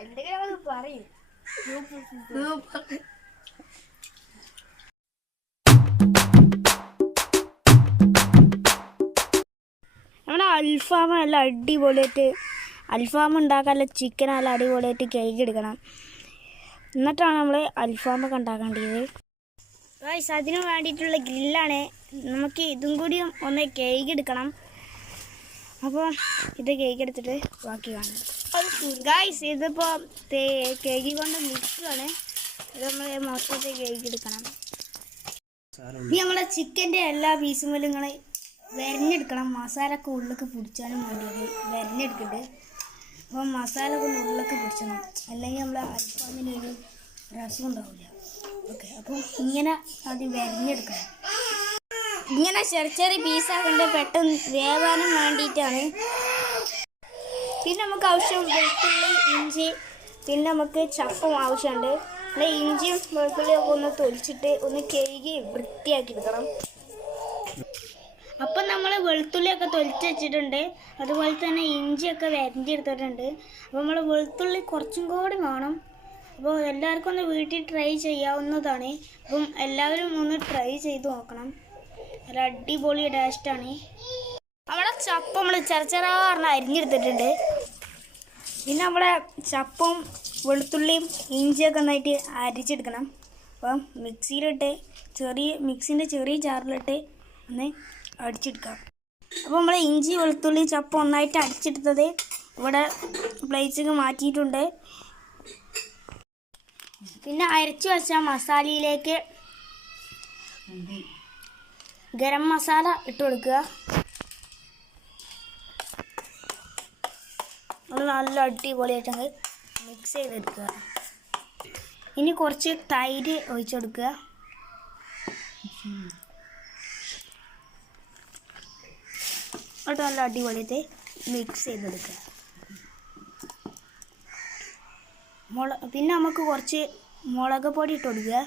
എന്തെങ്കിലും പറയും. നമ്മുടെ അൽഫാം നല്ല അടിപൊളിയായിട്ട് അൽഫാം ഉണ്ടാക്കാനുള്ള ചിക്കൻ നല്ല അടിപൊളിയായിട്ട് കേക്ക് എടുക്കണം. എന്നിട്ടാണ് നമ്മൾ അൽഫാമൊക്കെ ഉണ്ടാക്കേണ്ടത്. ഗൈസ്, അതിന് വേണ്ടിയിട്ടുള്ള ഗ്രില്ലാണ്. നമുക്ക് ഇതും കൂടിയും ഒന്ന് കേക്ക് എടുക്കണം. അപ്പോൾ ഇത് കേക്ക് എടുത്തിട്ട് ബാക്കി കാണാം. ഗൈസ്, ഇതിപ്പോൾ കേക്ക് കൊണ്ട് മിക്സാണ്. ഇത് നമ്മൾ മൊത്തത്തിൽ കേക്ക് എടുക്കണം. ഇനി നമ്മളെ ചിക്കൻ്റെ എല്ലാ പീസും പോലും നിങ്ങൾ വരഞ്ഞെടുക്കണം. മസാലയൊക്കെ ഉള്ളിലേക്ക് പിടിച്ചാനും വേണ്ടിയിട്ട് വരഞ്ഞെടുക്കുന്നുണ്ട്. അപ്പോൾ മസാല ഒക്കെ ഉള്ളിലേക്ക് പിടിച്ചണം, അല്ലെങ്കിൽ നമ്മൾ അൽഫാമിന് ഒരു രസം ഉണ്ടാവില്ല. ഓക്കെ, അപ്പോൾ ഇങ്ങനെ ആദ്യം വരഞ്ഞെടുക്കണം. ഇങ്ങനെ ചെറിയ ചെറിയ പീസാക്കേണ്ട പെട്ടെന്ന് വേവാനും വേണ്ടിയിട്ടാണ്. പിന്നെ നമുക്ക് ആവശ്യം വെളുത്തുള്ളി, ഇഞ്ചി, പിന്നെ നമുക്ക് ചപ്പും ആവശ്യമുണ്ട്. പിന്നെ ഇഞ്ചിയും വെളുത്തുള്ളിയൊക്കെ ഒന്ന് തൊലിച്ചിട്ട് ഒന്ന് കഴുകി വൃത്തിയാക്കി എടുക്കണം. അപ്പം നമ്മൾ വെളുത്തുള്ളിയൊക്കെ തൊലിച്ച് വെച്ചിട്ടുണ്ട്. അതുപോലെ തന്നെ ഇഞ്ചിയൊക്കെ വരഞ്ഞെടുത്തിട്ടുണ്ട്. അപ്പോൾ നമ്മൾ വെളുത്തുള്ളി കുറച്ചും കൂടി വേണം. അപ്പോൾ എല്ലാവർക്കും ഒന്ന് വീട്ടിൽ ട്രൈ ചെയ്യാവുന്നതാണ്. അപ്പം എല്ലാവരും ഒന്ന് ട്രൈ ചെയ്ത് നോക്കണം. ഒരു അടിപൊളി ടേസ്റ്റാണ്. നമ്മുടെ ചപ്പ നമ്മൾ ചെറുചെറാറിന് അരിഞ്ഞെടുത്തിട്ടുണ്ട്. പിന്നെ നമ്മുടെ ചപ്പും വെളുത്തുള്ളിയും ഇഞ്ചിയൊക്കെ നന്നായിട്ട് അരിച്ചെടുക്കണം. അപ്പം മിക്സിയിലിട്ട് മിക്സിൻ്റെ ചെറിയ ജാറിലിട്ട് ഒന്ന് അടിച്ചെടുക്കാം. അപ്പോൾ നമ്മൾ ഇഞ്ചി വെളുത്തുള്ളി ചപ്പ ഒന്നായിട്ട് അടിച്ചെടുത്തത് ഇവിടെ പ്ലേറ്റ്സിലേക്ക് മാറ്റിയിട്ടുണ്ട്. പിന്നെ അരച്ചു വെച്ച മസാലയിലേക്ക് ഗരം മസാല ഇട്ട് കൊടുക്കുക. അത് നല്ല അടിപൊളിയായിട്ട് മിക്സ് ചെയ്തെടുക്കുക. ഇനി കുറച്ച് തൈര് ഒഴിച്ചു കൊടുക്കുക. അത് നല്ല അടിപൊളിയായിട്ട് മിക്സ് ചെയ്തെടുക്കുക. പിന്നെ നമുക്ക് കുറച്ച് മുളക് പൊടി ഇട്ട് കൊടുക്കുക.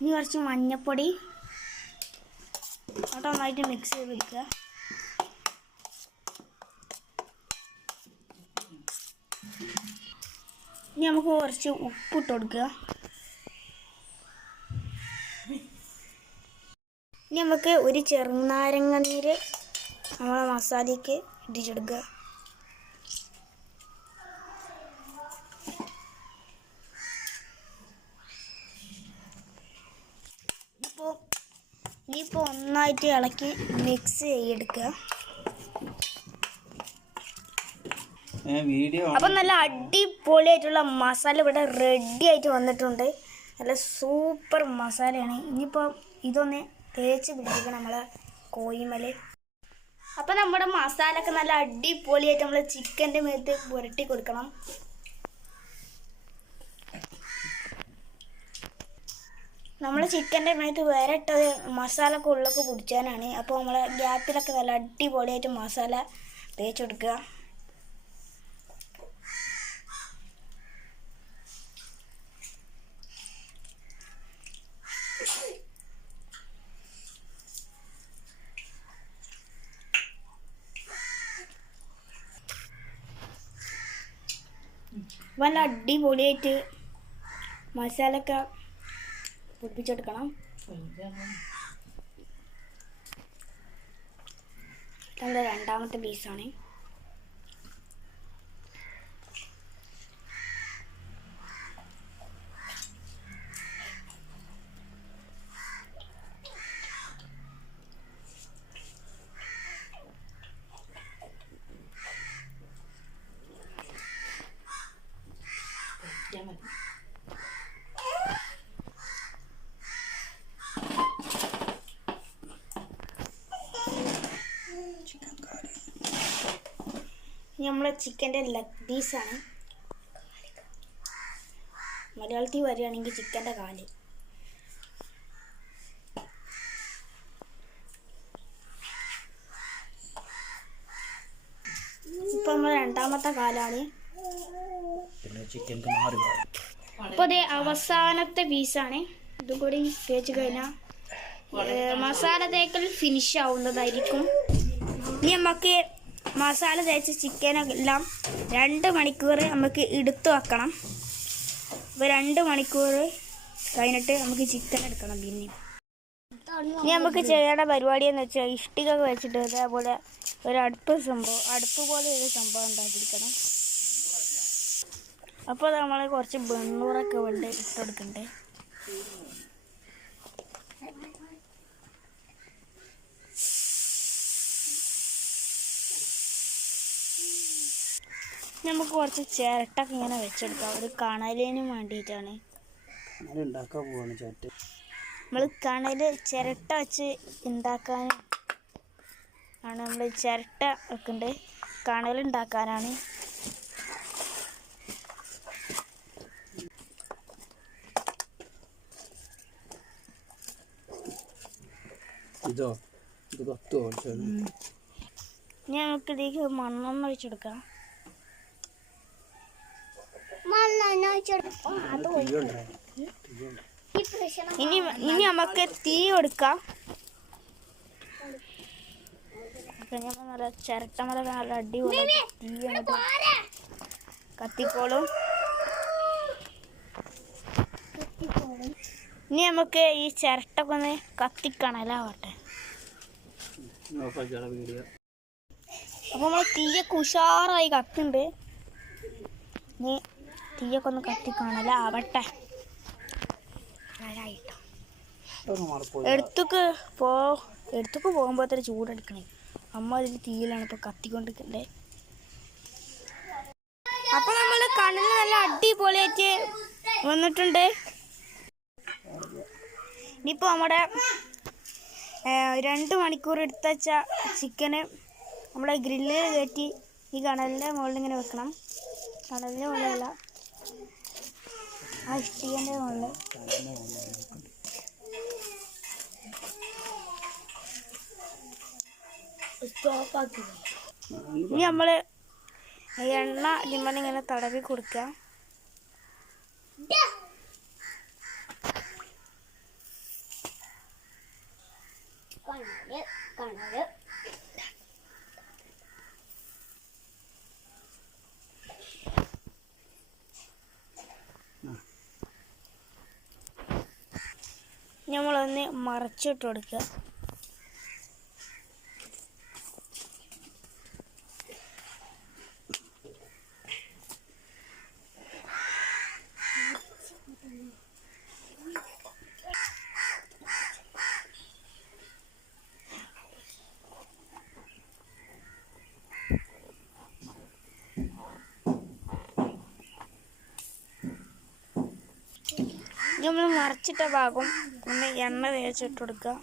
ഇനി കുറച്ച് മഞ്ഞൾപ്പൊടി നന്നായിട്ട് മിക്സ് ചെയ്തെടുക്കുക. ഇനി നമുക്ക് കുറച്ച് ഉപ്പിട്ട് കൊടുക്കുക. ഇനി നമുക്ക് ഒരു ചെറുനാരങ്ങ നീര് നമ്മളെ മസാലയ്ക്ക് ഇടിച്ചെടുക്കുക. ഇനിയിപ്പോൾ ഒന്നായിട്ട് ഇളക്കി മിക്സ് ചെയ്തെടുക്കുക. അപ്പം നല്ല അടിപൊളിയായിട്ടുള്ള മസാല ഇവിടെ റെഡി ആയിട്ട് വന്നിട്ടുണ്ട്. നല്ല സൂപ്പർ മസാലയാണ്. ഇനിയിപ്പോൾ ഇതൊന്ന് തേച്ച് പിടിപ്പിക്കണം നമ്മളെ കോഴിമേല്. അപ്പം നമ്മുടെ മസാലയൊക്കെ നല്ല അടിപൊളിയായിട്ട് നമ്മൾ ചിക്കൻ്റെ മേത്ത് പുരട്ടി കൊടുക്കണം. നമ്മൾ ചിക്കൻ്റെ മേത്ത് വരട്ടത് മസാലയൊക്കെ ഉള്ളൊക്കെ പിടിച്ചാനാണ്. അപ്പോൾ നമ്മളെ ഗ്യാപ്പിലൊക്കെ നല്ല അടിപൊളിയായിട്ട് മസാല തേച്ച് കൊടുക്കുക. നല്ല അടിപൊളിയായിട്ട് മസാലയൊക്കെ പൊടിപ്പിച്ചെടുക്കണം. നമ്മുടെ രണ്ടാമത്തെ പീസാണ്. നമ്മളെ ചിക്കൻ്റെ ലെഗ് പീസാണ്. മലയാളത്തിൽ വരികയാണെങ്കിൽ ചിക്കൻ്റെ കാല്. കാലാണ്. പിന്നെ ചിക്കൻക്ക് മാറി. അപ്പോൾ ഇത് അവസാനത്തെ പീസാണ്. ഇതും കൂടി തേച്ച് കഴിഞ്ഞാൽ മസാല തേക്കൽ ഫിനിഷ് ആവുന്നതായിരിക്കും. ഇനി നമുക്ക് മസാല തേച്ച ചിക്കനെല്ലാം 2 മണിക്കൂർ നമുക്ക് എടുത്തു വെക്കണം. അപ്പോൾ 2 മണിക്കൂർ കഴിഞ്ഞിട്ട് നമുക്ക് ചിക്കൻ എടുക്കണം. പിന്നെ ഇനി നമുക്ക് ചെയ്യേണ്ട പരിപാടി എന്ന് വെച്ചാൽ ഇഷ്ടിക വെച്ചിട്ട് ഇതേപോലെ ഒരു അടുപ്പ് പോലെ ഒരു സംഭവം ഉണ്ടാക്കിയിരിക്കണം. അപ്പോൾ നമ്മൾ കുറച്ച് വെണ്ണൂറൊക്കെ ഇട്ടെടുക്കണ്ടേ. നമുക്ക് കുറച്ച് ചിരട്ടൊക്കെ ഇങ്ങനെ വെച്ചെടുക്കാം. ഒരു കണലിന് വേണ്ടിയിട്ടാണ് നമ്മൾ കണൽ ചിരട്ട വെച്ച് ഉണ്ടാക്കാൻ ആണ്. നമ്മൾ ചിരട്ട വെക്കണ്ടേ കണലുണ്ടാക്കാനാണ്. ഇനി നമുക്ക് ഇതിലേക്ക് മണ്ണെണ്ണ ഒഴിച്ചെടുക്കാം. ഇനി നമുക്ക് തീ കൊടുക്കാം. നല്ല ചിരട്ടമല നല്ല അടിപൊളി തീ കത്തിക്കോളും. ഇനി നമുക്ക് ഈ ചിരട്ടൊക്കെ ഒന്ന് കത്തിക്കണലാവട്ടെ. അപ്പൊ നമ്മൾ തീയൊക്കെ ഉഷാറായി കത്തുണ്ട്. ഇനി തീയൊക്കെ ഒന്ന് കത്തിക്കണലാവട്ടെ. എടുത്തൊക്കെ പോകുമ്പോ അത്ര ചൂടെടുക്കണേ. അമ്മ അതിൽ തീയിലാണ് ഇപ്പൊ കത്തിക്കൊണ്ടിരിക്കണ്ടേ. അപ്പൊ നമ്മള് കണ്ണിന് നല്ല അടിപൊളിയായിട്ട് വന്നിട്ടുണ്ട്. ഇനിയിപ്പോ നമ്മുടെ 2 മണിക്കൂർ എടുത്ത വെച്ച ചിക്കന് നമ്മുടെ ഗ്രില്ലിൽ കയറ്റി ഈ കണലിൻ്റെ മുകളിൽ ഇങ്ങനെ വെക്കണം. കണലിൻ്റെ മുകളിലല്ല, ആ ഇഷ്ടികൻ്റെ മുകളിൽ. ഇനി നമ്മൾ എണ്ണ ഇതിമ്മലിങ്ങനെ തടവി കൊടുക്കുക. നമ്മളൊന്ന് മറച്ചിട്ട് കൊടുക്കുക. നമ്മൾ മറച്ചിട്ട ഭാഗം ഒന്ന് എണ്ണ തേച്ചിട്ട് കൊടുക്കുക.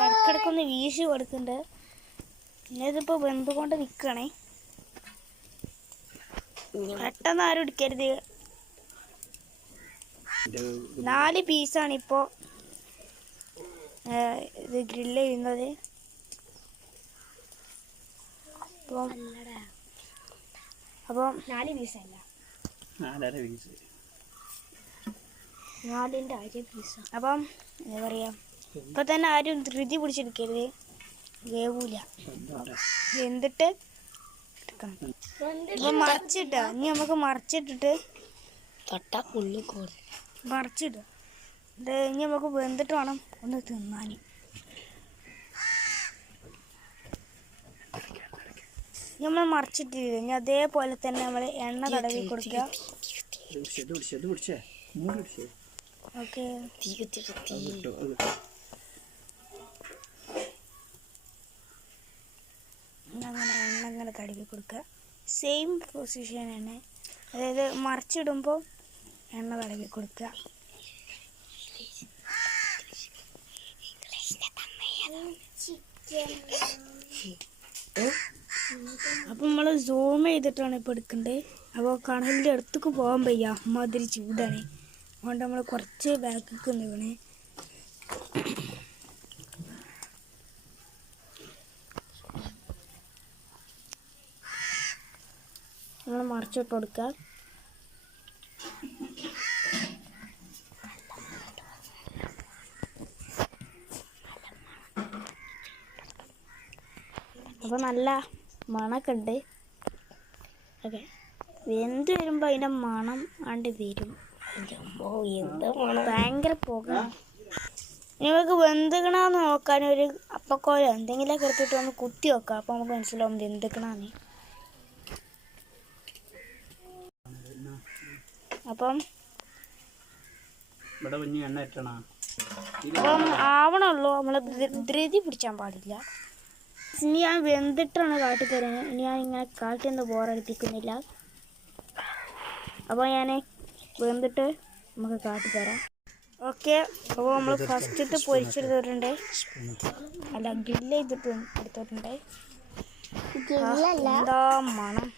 ഇടക്കിടക്കൊന്ന് വീശി കൊടുക്കുന്നുണ്ട്. പിന്നെ ഇതിപ്പോ വെന്തുകൊണ്ട് നിൽക്കണേ. പെട്ടെന്ന് ആരും എടുക്കരുത്. 4 പീസാണ് ഇപ്പോൾ ഇത് ഗ്രില്ല് ചെയ്യുന്നത്. അപ്പം 4 പീസല്ല, 4.5 പീസ്. അപ്പം എന്താ പറയാ, ഇപ്പൊ തന്നെ ആരും ധൃതി പിടിച്ചെടുക്കരുത്, വേവൂല. എന്നിട്ട് എടുക്കണം. ഇപ്പൊ മറിച്ചിട്ട ഇനി നമുക്ക് മറിച്ചിട്ടിട്ട് മറിച്ചിട്ട ഇനി നമുക്ക് വെന്തിട്ട് വേണം ഒന്ന് തിന്നാൻ. നമ്മൾ മറിച്ചിട്ടില്ല, ഇനി അതേപോലെ തന്നെ നമ്മൾ എണ്ണ തടവി കൊടുക്കുക. ഓക്കെ, അങ്ങനെ എണ്ണ അങ്ങനെ തടവി കൊടുക്കുക. സെയിം പൊസിഷൻ തന്നെ, അതായത് മറിച്ചിടുമ്പോൾ എണ്ണ തടവി കൊടുക്കുക. അപ്പം നമ്മൾ സൂം ചെയ്തിട്ടാണ് ഇപ്പോൾ എടുക്കേണ്ടത്. അപ്പോൾ കടലിൻ്റെ അടുത്തേക്ക് പോകാൻ വയ്യ, അമ്മാതിരി ചൂടാണ്. അതുകൊണ്ട് നമ്മൾ കുറച്ച് ബാക്കിലേക്ക് നിൽക്കണേ. നമ്മൾ മറിച്ചിട്ട് കൊടുക്കുക. അപ്പോൾ നല്ല മണമൊക്കെ ഉണ്ട്. ഓക്കെ, വെന്ത് വരുമ്പോൾ അതിൻ്റെ മണം ആണ്ട് വരും. ഭയങ്കര പുക. നിങ്ങൾക്ക് വെന്തുക്കണമെന്ന് നോക്കാൻ ഒരു അപ്പക്കോലോ എന്തെങ്കിലുമൊക്കെ എടുത്തിട്ട് ഒന്ന് കുത്തി വെക്കാം. അപ്പോൾ നമുക്ക് മനസ്സിലാവും വെന്തുക്കണമെന്ന്. അപ്പം ആവണുള്ളൂ, നമ്മൾ ധൃതി പിടിച്ചാൻ പാടില്ല. ഇനി ഞാൻ വെന്തിട്ടാണ് കാട്ടിത്തരുന്നത്. ഇനി ഞാൻ ഇങ്ങനെ കാട്ടിയൊന്നും ബോറടിപ്പിക്കുന്നില്ല. അപ്പോൾ ഞാൻ വെന്തിട്ട് നമുക്ക് കാട്ടിത്തരാം. ഓക്കെ, അപ്പോൾ നമ്മൾ ഫസ്റ്റ് പൊരിച്ചെടുത്തിട്ടുണ്ട്, അല്ല ഗ്രില്ല് ചെയ്തിട്ട് എടുത്തിട്ടുണ്ട്. എന്താ മണം,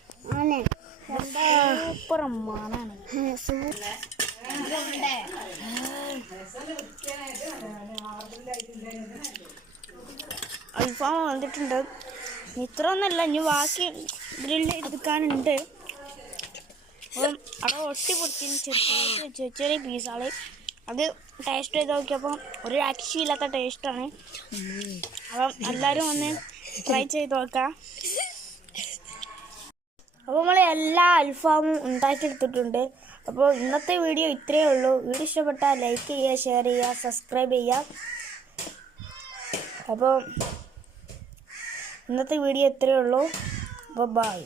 സൂപ്പർ മണാണ്. അൽഫാം വന്നിട്ടുണ്ട്. ഇത്ര ഒന്നല്ല, ഇനി ബാക്കി ഗ്രില്ല് എടുക്കാനുണ്ട്. അപ്പം അവിടെ ഒട്ടി പൊടിച്ചതിന് ചെറിയ ചെറിയ പീസാള്. അത് ടേസ്റ്റ് ചെയ്ത് നോക്കിയപ്പോൾ ഒരു രക്ഷയില്ലാത്ത ടേസ്റ്റാണ്. അപ്പം എല്ലാവരും ഒന്ന് ട്രൈ ചെയ്ത് നോക്കാം. അപ്പോൾ നമ്മൾ എല്ലാ അൽഫാമും ഉണ്ടാക്കിയെടുത്തിട്ടുണ്ട്. അപ്പോൾ ഇന്നത്തെ വീഡിയോ ഇത്രയേ ഉള്ളൂ. വീഡിയോ ഇഷ്ടപ്പെട്ടാൽ ലൈക്ക് ചെയ്യുക, ഷെയർ ചെയ്യുക, സബ്സ്ക്രൈബ് ചെയ്യുക. അപ്പോൾ ഇന്നത്തെ വീഡിയോ ഇത്രയേ ഉള്ളൂ. ബൈ.